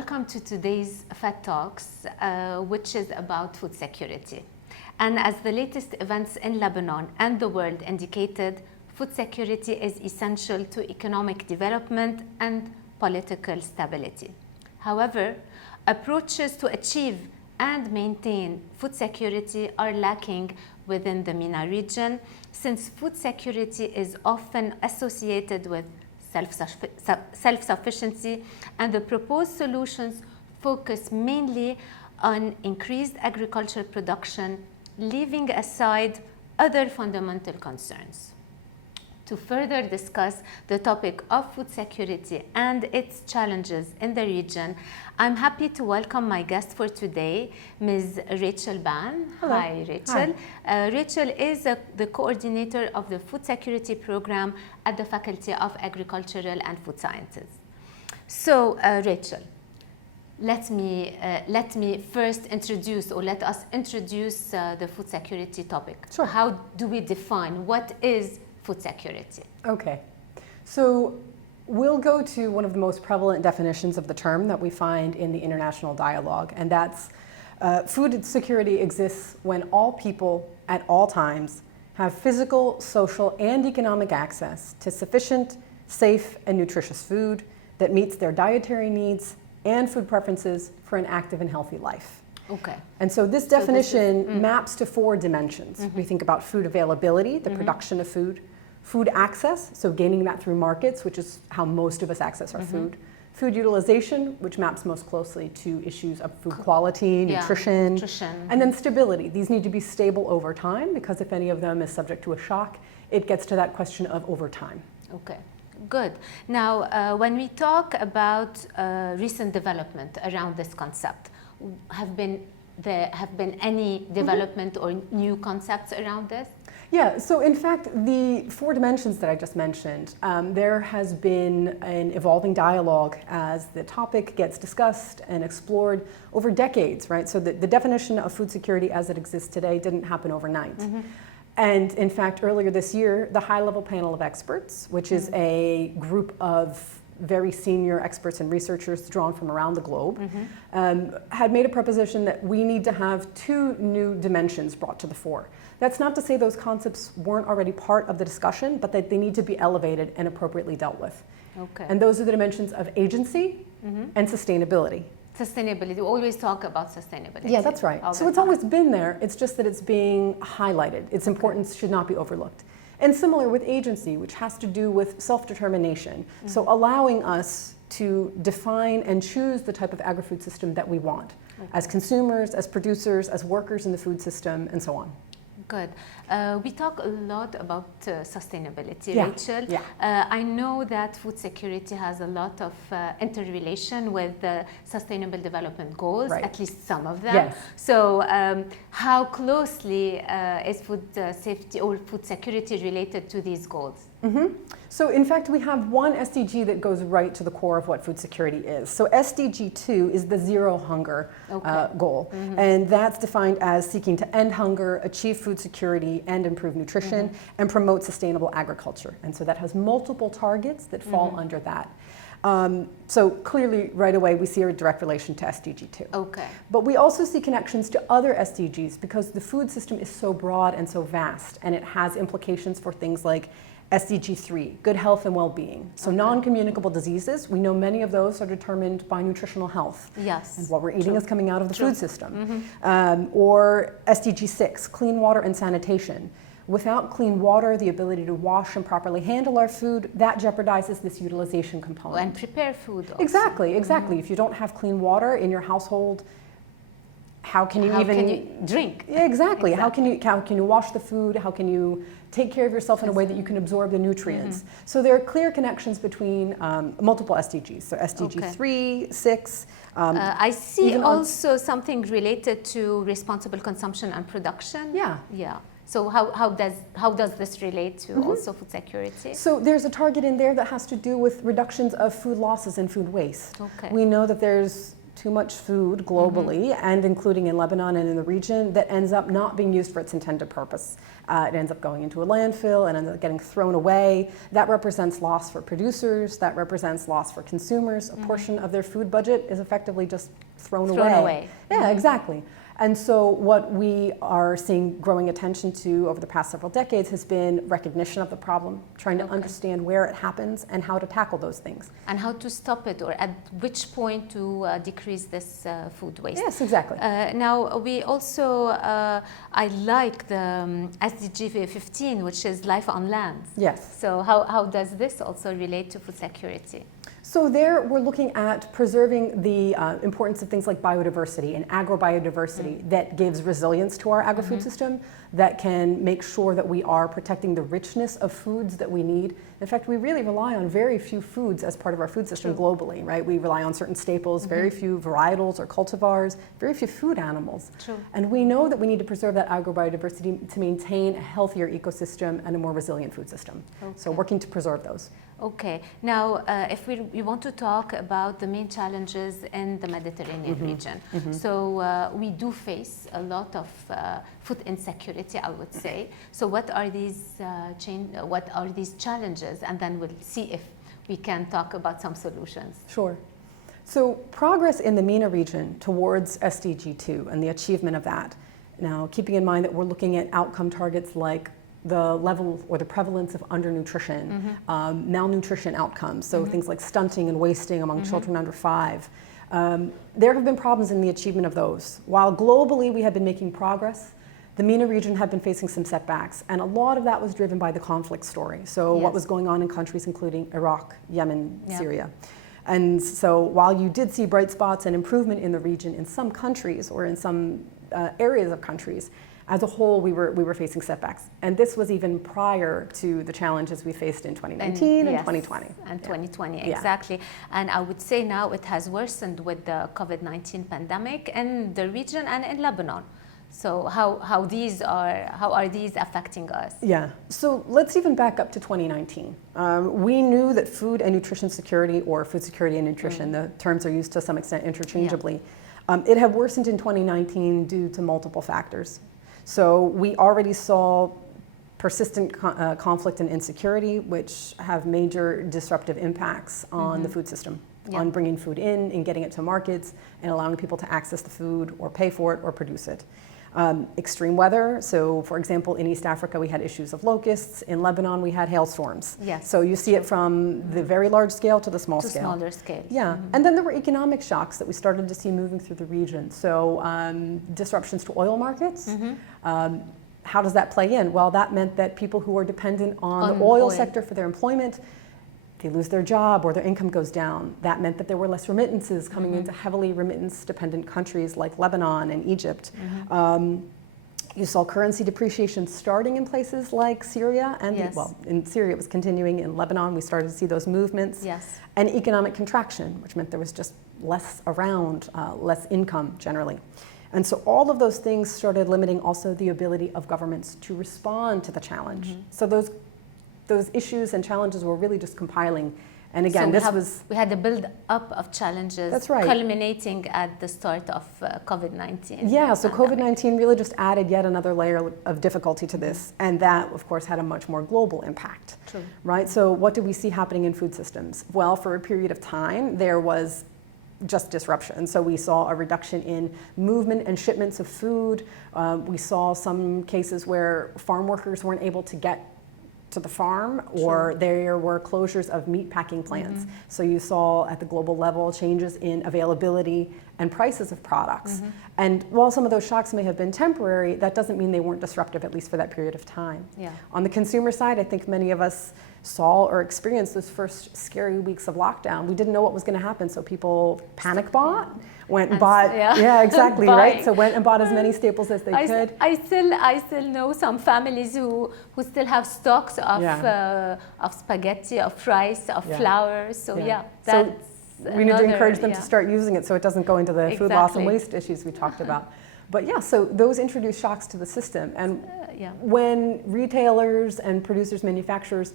welcome to today's FED Talks, which is about food security. And as the latest events in Lebanon and the world indicated, food security is essential to economic development and political stability. However, approaches to achieve and maintain food security are lacking within the MENA region, since food security is often associated with self-sufficiency, and the proposed solutions focus mainly on increased agricultural production, leaving aside other fundamental concerns. To further discuss the topic of food security and its challenges in the region, I'm happy to welcome my guest for today, Ms. Rachel Ban. Hello. Hi, Rachel. Hi. Rachel is the coordinator of the food security program at the Faculty of Agricultural and Food Sciences. So, Rachel, let me first introduce, or let us introduce the food security topic. Sure. How do we define what is food security? Okay, so we'll go to one of the most prevalent definitions of the term that we find in the international dialogue, and that's food security exists when all people at all times have physical, social, and economic access to sufficient, safe, and nutritious food that meets their dietary needs and food preferences for an active and healthy life. Okay. And so this definition maps to four dimensions. We think about food availability, the production of food access, so gaining that through markets, which is how most of us access our food utilization, which maps most closely to issues of food quality, nutrition, and then stability. These need to be stable over time, because if any of them is subject to a shock, it gets to that question of over time. Okay. Good. Now, when we talk about recent development around this concept, have been any development or new concepts around this? Yeah, so in fact, the four dimensions that I just mentioned, there has been an evolving dialogue as the topic gets discussed and explored over decades, right? So the definition of food security as it exists today didn't happen overnight. And in fact, earlier this year, the high-level panel of experts, which is a group of very senior experts and researchers drawn from around the globe, had made a proposition that we need to have two new dimensions brought to the fore. That's not to say those concepts weren't already part of the discussion, but that they need to be elevated and appropriately dealt with. Okay. And those are the dimensions of agency and sustainability. Sustainability. We always talk about sustainability. Yeah, that's right. So it's always been there. It's just that it's being highlighted. Its importance should not be overlooked. And similar with agency, which has to do with self-determination. So allowing us to define and choose the type of agri-food system that we want as consumers, as producers, as workers in the food system, and so on. Good. We talk a lot about sustainability, Yeah. Rachel. Yeah. I know that food security has a lot of interrelation with the Sustainable Development Goals, Right. at least some of them. Yes. So how closely is food safety or food security related to these goals? So in fact, we have one SDG that goes right to the core of what food security is. So SDG 2 is the zero hunger goal. And that's defined as seeking to end hunger, achieve food security, and improve nutrition, and promote sustainable agriculture. And so that has multiple targets that fall under that. So clearly, right away, we see a direct relation to SDG 2. Okay. But we also see connections to other SDGs, because the food system is so broad and so vast, and it has implications for things like SDG 3, good health and well-being. So non-communicable diseases, we know many of those are determined by nutritional health. Yes. And what we're eating is coming out of the food system. Or SDG 6, clean water and sanitation. Without clean water, the ability to wash and properly handle our food, that jeopardizes this utilization component. And prepare food also. Exactly. If you don't have clean water in your household, how can you drink? Exactly. How can you wash the food? How can you take care of yourself in a way that you can absorb the nutrients? So there are clear connections between multiple SDGs. So SDG 3, 6. I see also something related to responsible consumption and production. Yeah. Yeah. So how does this relate to also food security? So there's a target in there that has to do with reductions of food losses and food waste. Okay. We know that there's too much food globally, and including in Lebanon and in the region, that ends up not being used for its intended purpose. It ends up going into a landfill and ends up getting thrown away. That represents loss for producers, that represents loss for consumers. A portion of their food budget is effectively just thrown away. Yeah, exactly. And so what we are seeing growing attention to over the past several decades has been recognition of the problem, trying to understand where it happens and how to tackle those things. And how to stop it, or at which point to decrease this food waste. Yes, exactly. Now, we also, I like the SDG 15, which is life on land. Yes. So how does this also relate to food security? So there we're looking at preserving the importance of things like biodiversity and agrobiodiversity that gives resilience to our agri-food system, that can make sure that we are protecting the richness of foods that we need. In fact, we really rely on very few foods as part of our food system globally, right? We rely on certain staples, very few varietals or cultivars, very few food animals. And we know that we need to preserve that agrobiodiversity to maintain a healthier ecosystem and a more resilient food system. So working to preserve those. Okay. Now, if we want to talk about the main challenges in the Mediterranean region, so we do face a lot of food insecurity, I would say. So what are these challenges? And then we'll see if we can talk about some solutions. Sure. So progress in the MENA region towards SDG 2 and the achievement of that. Now, keeping in mind that we're looking at outcome targets like the level or the prevalence of undernutrition, malnutrition outcomes, so things like stunting and wasting among children under 5. There have been problems in the achievement of those. While globally we have been making progress, the MENA region had been facing some setbacks, and a lot of that was driven by the conflict story. So what was going on in countries including Iraq, Yemen, Syria. And so while you did see bright spots and improvement in the region in some countries or in some areas of countries, as a whole, we were facing setbacks. And this was even prior to the challenges we faced in 2019 and 2020. And 2020, exactly. And I would say now it has worsened with the COVID-19 pandemic in the region and in Lebanon. So how are these affecting us? Yeah, so let's even back up to 2019. We knew that food and nutrition security, or food security and nutrition, the terms are used to some extent interchangeably. It had worsened in 2019 due to multiple factors. So we already saw persistent conflict and insecurity, which have major disruptive impacts on the food system, on bringing food in and getting it to markets and allowing people to access the food or pay for it or produce it. Extreme weather, so for example, in East Africa we had issues of locusts. In Lebanon we had hailstorms. So you see it from the very large scale to the small scale. Smaller scale. Yeah, and then there were economic shocks that we started to see moving through the region. So disruptions to oil markets. How does that play in? Well, that meant that people who are dependent on the oil sector for their employment, they lose their job or their income goes down. That meant that there were less remittances coming into heavily remittance-dependent countries like Lebanon and Egypt. You saw currency depreciation starting in places like Syria, and well, in Syria it was continuing. In Lebanon, we started to see those movements. And economic contraction, which meant there was just less around, less income generally. And so all of those things started limiting also the ability of governments to respond to the challenge. So those issues and challenges were really just compiling. And again, so we had a build-up of challenges culminating at the start of COVID-19. Yeah, so COVID-19 really just added yet another layer of difficulty to this. And that, of course, had a much more global impact. Right? So what did we see happening in food systems? Well, for a period of time, there was just disruption. So we saw a reduction in movement and shipments of food. We saw some cases where farm workers weren't able to get to the farm, or there were closures of meat packing plants. So you saw at the global level changes in availability and prices of products. And while some of those shocks may have been temporary, that doesn't mean they weren't disruptive, at least for that period of time. On the consumer side, I think many of us saw or experienced those first scary weeks of lockdown. We didn't know what was going to happen, so people panic bought, went and bought, exactly, right? So went and bought as many staples as they could. I still know some families who still have stocks of spaghetti, of rice, of flour. So that's we need to encourage them to start using it so it doesn't go into the food loss and waste issues we talked about. But yeah, so those introduce shocks to the system. And when retailers and producers, manufacturers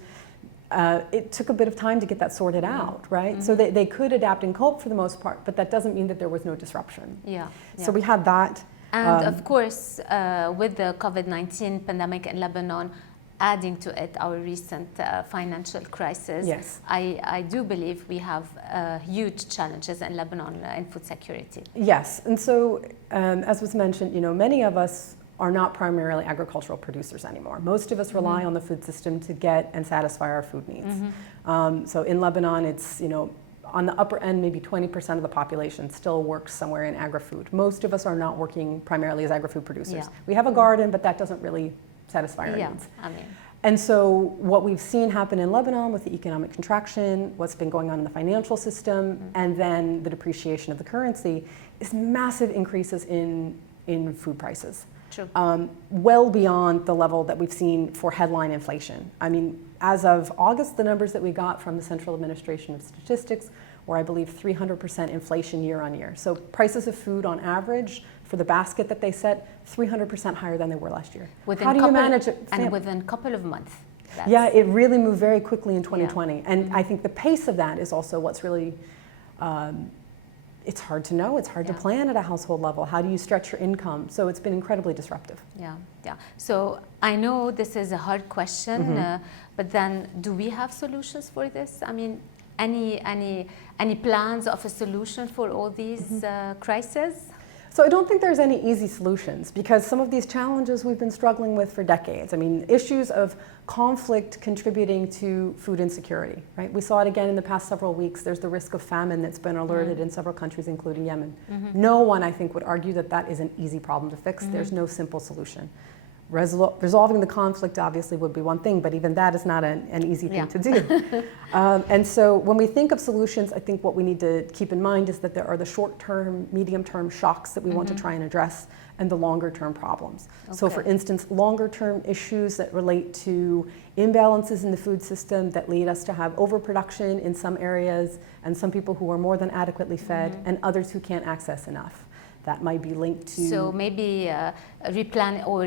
it took a bit of time to get that sorted out, right? So they could adapt and cope for the most part, but that doesn't mean that there was no disruption. Yeah. So we had that. And of course, with the COVID-19 pandemic in Lebanon, adding to it our recent financial crisis, yes. I do believe we have huge challenges in Lebanon in food security. Yes, and so as was mentioned, many of us are not primarily agricultural producers anymore. Most of us rely on the food system to get and satisfy our food needs. So in Lebanon, it's, on the upper end, maybe 20% of the population still works somewhere in agri-food. Most of us are not working primarily as agri-food producers. Yeah. We have a garden, but that doesn't really satisfy our needs. And so what we've seen happen in Lebanon with the economic contraction, what's been going on in the financial system, and then the depreciation of the currency is massive increases in food prices. True. Well beyond the level that we've seen for headline inflation. I mean, as of August, the numbers that we got from the Central Administration of Statistics were, I believe, 300% inflation year on year. So prices of food on average for the basket that they set, 300% higher than they were last year. How do you manage it? And within a couple of months. Yeah, it really moved very quickly in 2020. And I think the pace of that is also what's really, it's hard to know, it's hard to plan at a household level. How do you stretch your income? So it's been incredibly disruptive. Yeah. So I know this is a hard question, but then do we have solutions for this? I mean, any plans of a solution for all these crises? So I don't think there's any easy solutions because some of these challenges we've been struggling with for decades. I mean, issues of conflict contributing to food insecurity, right? We saw it again in the past several weeks. There's the risk of famine that's been alerted in several countries, including Yemen. No one, I think, would argue that that is an easy problem to fix. There's no simple solution. Resolving the conflict obviously would be one thing, but even that is not an easy thing to do. And so when we think of solutions, I think what we need to keep in mind is that there are the short-term, medium-term shocks that we want to try and address and the longer-term problems. So for instance, longer-term issues that relate to imbalances in the food system that lead us to have overproduction in some areas and some people who are more than adequately fed and others who can't access enough. That might be linked to... So maybe replan or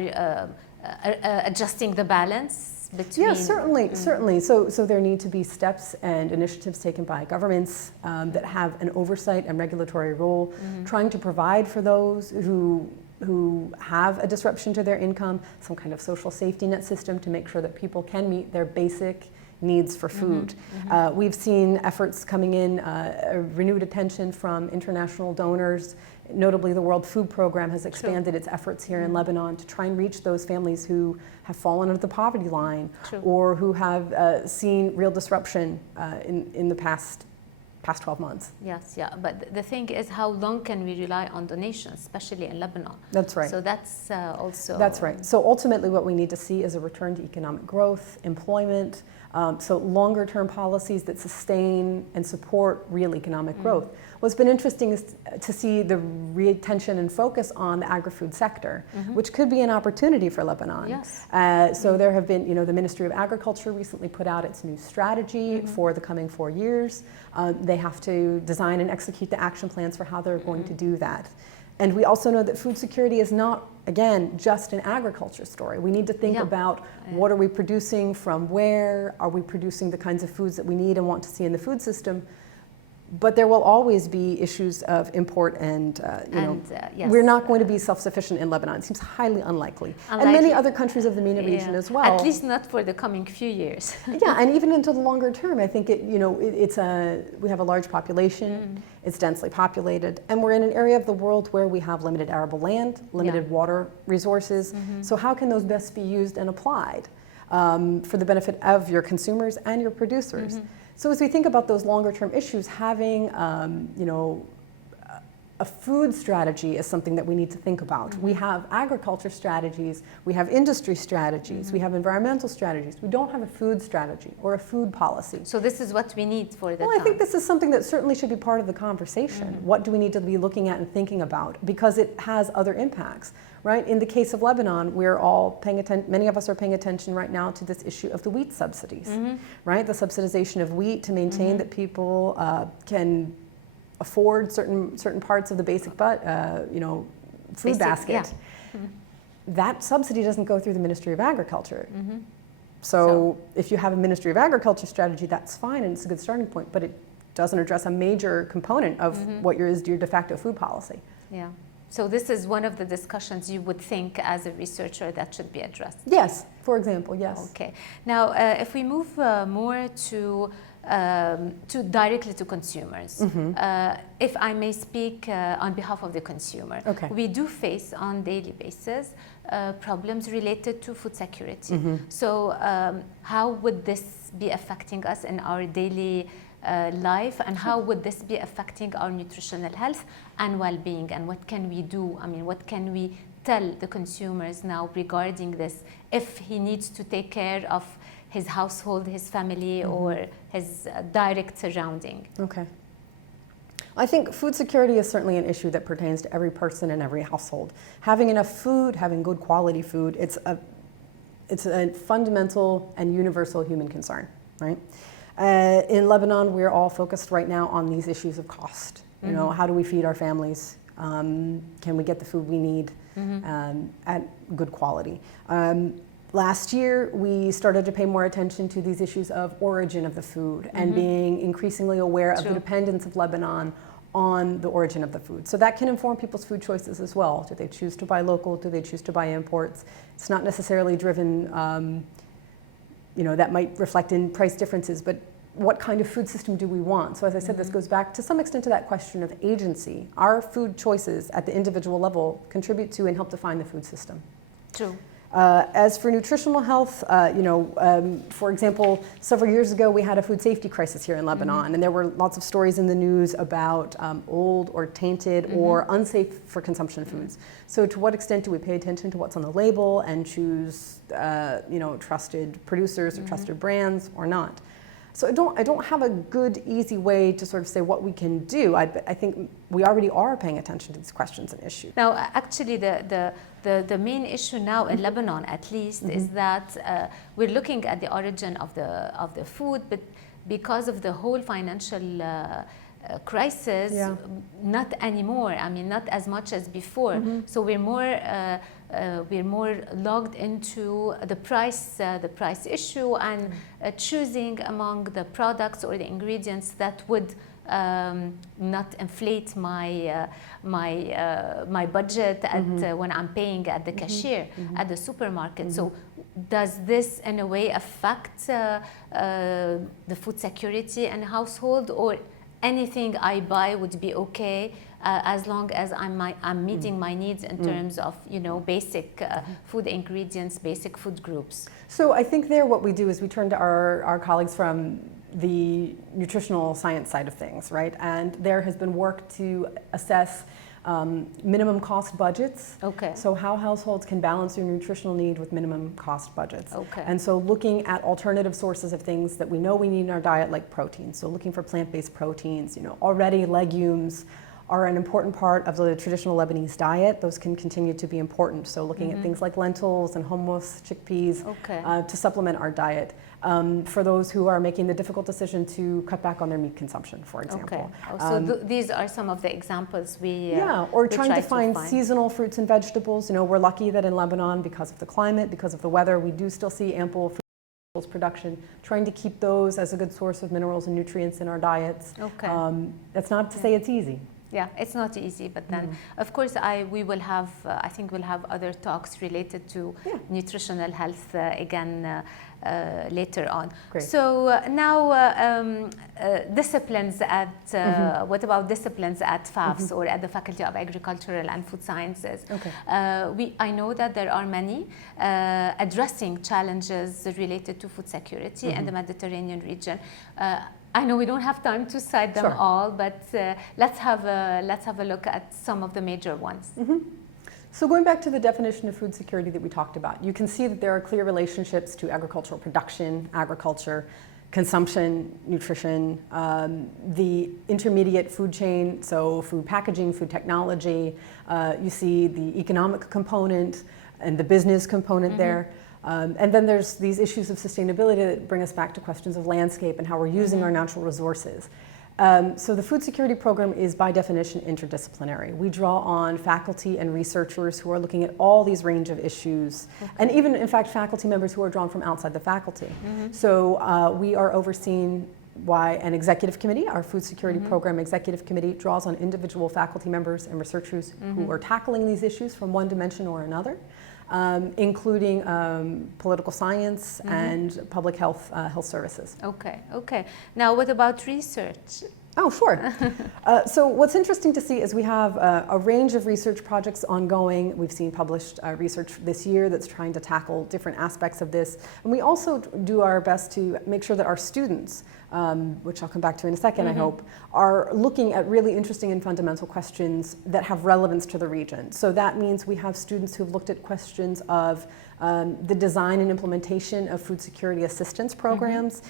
adjusting the balance between... Yeah, certainly. So there need to be steps and initiatives taken by governments that have an oversight and regulatory role, trying to provide for those who have a disruption to their income, some kind of social safety net system to make sure that people can meet their basic needs for food. We've seen efforts coming in, renewed attention from international donors. Notably, the World Food Program has expanded its efforts here in Lebanon to try and reach those families who have fallen under the poverty line or who have seen real disruption in the past 12 months. Yes, but the thing is, how long can we rely on donations, especially in Lebanon? That's right. So that's also... That's right. So ultimately what we need to see is a return to economic growth, employment, so longer term policies that sustain and support real economic growth. What's been interesting is to see the reattention and focus on the agri-food sector, which could be an opportunity for Lebanon. Yes. So there have been, the Ministry of Agriculture recently put out its new strategy for the coming 4 years. They have to design and execute the action plans for how they're going to do that. And we also know that food security is not, again, just an agriculture story. We need to think about what are we producing, from where, are we producing the kinds of foods that we need and want to see in the food system. But there will always be issues of import and, we're not going to be self-sufficient in Lebanon. It seems highly unlikely. And many other countries of the MENA region as well. At least not for the coming few years. And even into the longer term, I think we have a large population, it's densely populated, and we're in an area of the world where we have limited arable land, limited water resources. So how can those best be used and applied for the benefit of your consumers and your producers? So as we think about those longer term issues, having a food strategy is something that we need to think about. We have agriculture strategies, we have industry strategies, we have environmental strategies. We don't have a food strategy or a food policy. So this is what we need for the I think this is something that certainly should be part of the conversation. What do we need to be looking at and thinking about? Because it has other impacts. Right? In the case of Lebanon, we're all paying attention, many of us are paying attention right now to this issue of the wheat subsidies, right? The subsidization of wheat to maintain that people can afford certain parts of the basic food basket. That subsidy doesn't go through the Ministry of Agriculture. So if you have a Ministry of Agriculture strategy, that's fine and it's a good starting point, but it doesn't address a major component of what is your de facto food policy. Yeah. So this is one of the discussions you would think as a researcher that should be addressed. Yes, for example, yes. Okay. Now, if we move more to directly to consumers, if I may speak on behalf of the consumer, we do face on daily basis problems related to food security. So how would this be affecting us in our daily life, and how would this be affecting our nutritional health and well-being, and what can we do? I mean, what can we tell the consumers now regarding this if he needs to take care of his household, his family, or his direct surrounding? Okay. I think food security is certainly an issue that pertains to every person in every household. Having enough food, having good quality food, it's a fundamental and universal human concern, right? In Lebanon, we're all focused right now on these issues of cost. You know, how do we feed our families? Can we get the food we need at good quality? Last year, we started to pay more attention to these issues of origin of the food and being increasingly aware of the dependence of Lebanon on the origin of the food. So that can inform people's food choices as well. Do they choose to buy local? Do they choose to buy imports? It's not necessarily driven, you know, that might reflect in price differences, but what kind of food system do we want? So as I said, this goes back to some extent to that question of agency. Our food choices at the individual level contribute to and help define the food system. True. As for nutritional health, you know, for example, several years ago we had a food safety crisis here in Lebanon, and there were lots of stories in the news about old or tainted or unsafe for consumption foods. So to what extent do we pay attention to what's on the label and choose, you know, trusted producers or trusted brands or not? So I don't have a good, easy way to sort of say what we can do. I think we already are paying attention to these questions and issues. Now, actually, the main issue now in Lebanon, at least, is that we're looking at the origin of the food, but because of the whole financial crisis, not anymore. I mean, not as much as before. So we're more logged into the price issue and choosing among the products or the ingredients that would not inflate my budget at when I'm paying at the cashier at the supermarket. So does this in a way affect the food security and household, or anything I buy would be okay as long as I'm meeting my needs in terms of, you know, basic food ingredients, basic food groups? So I think there what we do is we turn to our colleagues from the nutritional science side of things, right? And there has been work to assess minimum cost budgets. Okay. So how households can balance their nutritional need with minimum cost budgets. Okay. And so looking at alternative sources of things that we know we need in our diet, like protein. So looking for plant-based proteins, you know, already legumes are an important part of the traditional Lebanese diet. Those can continue to be important. So looking at things like lentils and hummus, chickpeas, to supplement our diet. For those who are making the difficult decision to cut back on their meat consumption, for example. Okay. So these are some of the examples we or trying to find seasonal fruits and vegetables. You know, we're lucky that in Lebanon, because of the climate, because of the weather, we do still see ample fruit and vegetables production. Trying to keep those as a good source of minerals and nutrients in our diets. Okay. That's not to say it's easy. Yeah, it's not easy, but then, of course, we will have, I think we'll have other talks related to nutritional health again later on. Great. So now disciplines at, what about disciplines at FAFS or at the Faculty of Agricultural and Food Sciences? Okay. I know that there are many addressing challenges related to food security in the Mediterranean region. I know we don't have time to cite them all, but let's have a look at some of the major ones. So going back to the definition of food security that we talked about, you can see that there are clear relationships to agricultural production, agriculture, consumption, nutrition, the intermediate food chain, so food packaging, food technology. You see the economic component and the business component there. And then there's these issues of sustainability that bring us back to questions of landscape and how we're using our natural resources. So the food security program is by definition interdisciplinary. We draw on faculty and researchers who are looking at all these range of issues, and even in fact faculty members who are drawn from outside the faculty. So we are overseen by an executive committee. Our food security program executive committee draws on individual faculty members and researchers who are tackling these issues from one dimension or another. Including political science and public health services. Okay. Now, what about research? Oh, sure. So what's interesting to see is we have a range of research projects ongoing. We've seen published research this year that's trying to tackle different aspects of this. And we also do our best to make sure that our students, which I'll come back to in a second, I hope, are looking at really interesting and fundamental questions that have relevance to the region. So that means we have students who've looked at questions of the design and implementation of food security assistance programs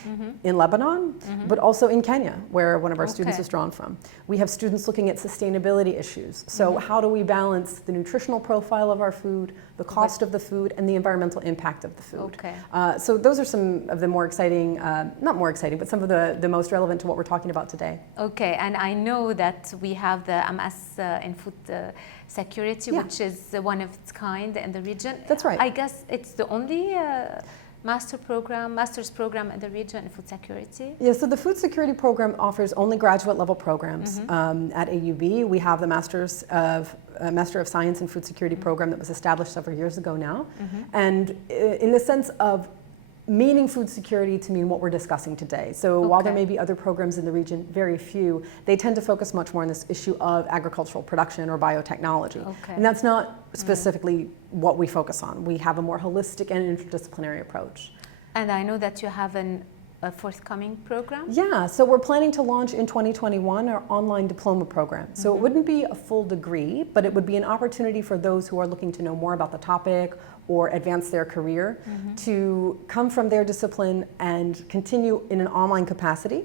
in Lebanon, but also in Kenya, where one of our students is drawn from. We have students looking at sustainability issues. So how do we balance the nutritional profile of our food, the cost of the food, and the environmental impact of the food? So those are some of the more exciting, not more exciting, but some of the most relevant to what we're talking about today. Okay, and I know that we have the MS in food security, which is one of its kind in the region. That's right. I guess it's the only master's program in the region in food security? Yeah, so the food security program offers only graduate level programs at AUB. We have the Master of Science in Food Security program that was established several years ago now. And in the sense of meaning food security to mean what we're discussing today. So while there may be other programs in the region, very few, they tend to focus much more on this issue of agricultural production or biotechnology. And that's not specifically what we focus on. We have a more holistic and interdisciplinary approach. And I know that you have a forthcoming program? Yeah, so we're planning to launch in 2021 our online diploma program. So it wouldn't be a full degree, but it would be an opportunity for those who are looking to know more about the topic or advance their career to come from their discipline and continue in an online capacity.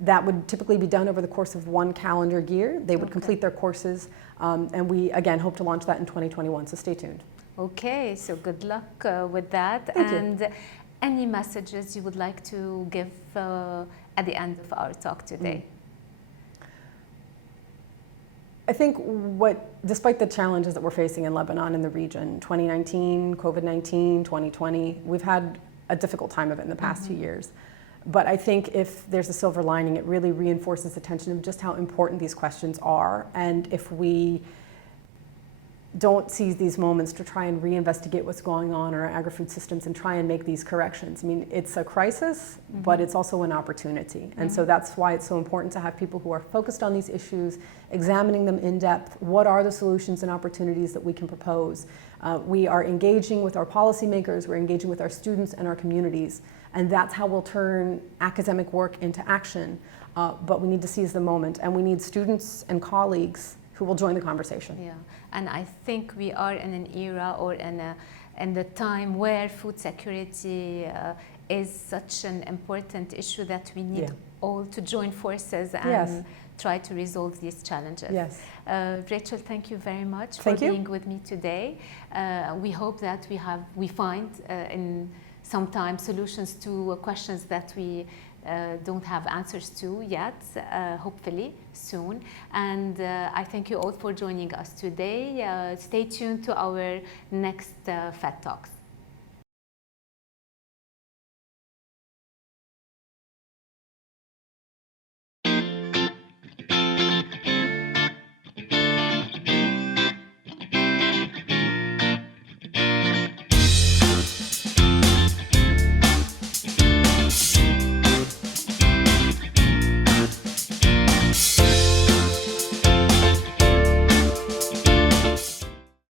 That would typically be done over the course of one calendar year. They would complete their courses, and we, again, hope to launch that in 2021, so stay tuned. Okay, so good luck with that. Thank you. Any messages you would like to give at the end of our talk today? I think despite the challenges that we're facing in Lebanon and the region, 2019, COVID-19, 2020, we've had a difficult time of it in the past 2 years. But I think if there's a silver lining, it really reinforces the tension of just how important these questions are. And if we don't seize these moments to try and reinvestigate what's going on in our agri-food systems and try and make these corrections. I mean, it's a crisis, but it's also an opportunity. And so that's why it's so important to have people who are focused on these issues, examining them in depth. What are the solutions and opportunities that we can propose? We are engaging with our policymakers, we're engaging with our students and our communities, and that's how we'll turn academic work into action. But we need to seize the moment, and we need students and colleagues who will join the conversation. Yeah, and I think we are in an era or in the time where food security is such an important issue that we need all to join forces and try to resolve these challenges. Rachel, thank you very much for being with me today. We hope that we find in some time solutions to questions that we don't have answers to yet, hopefully soon. And I thank you all for joining us today. Stay tuned to our next FED Talks.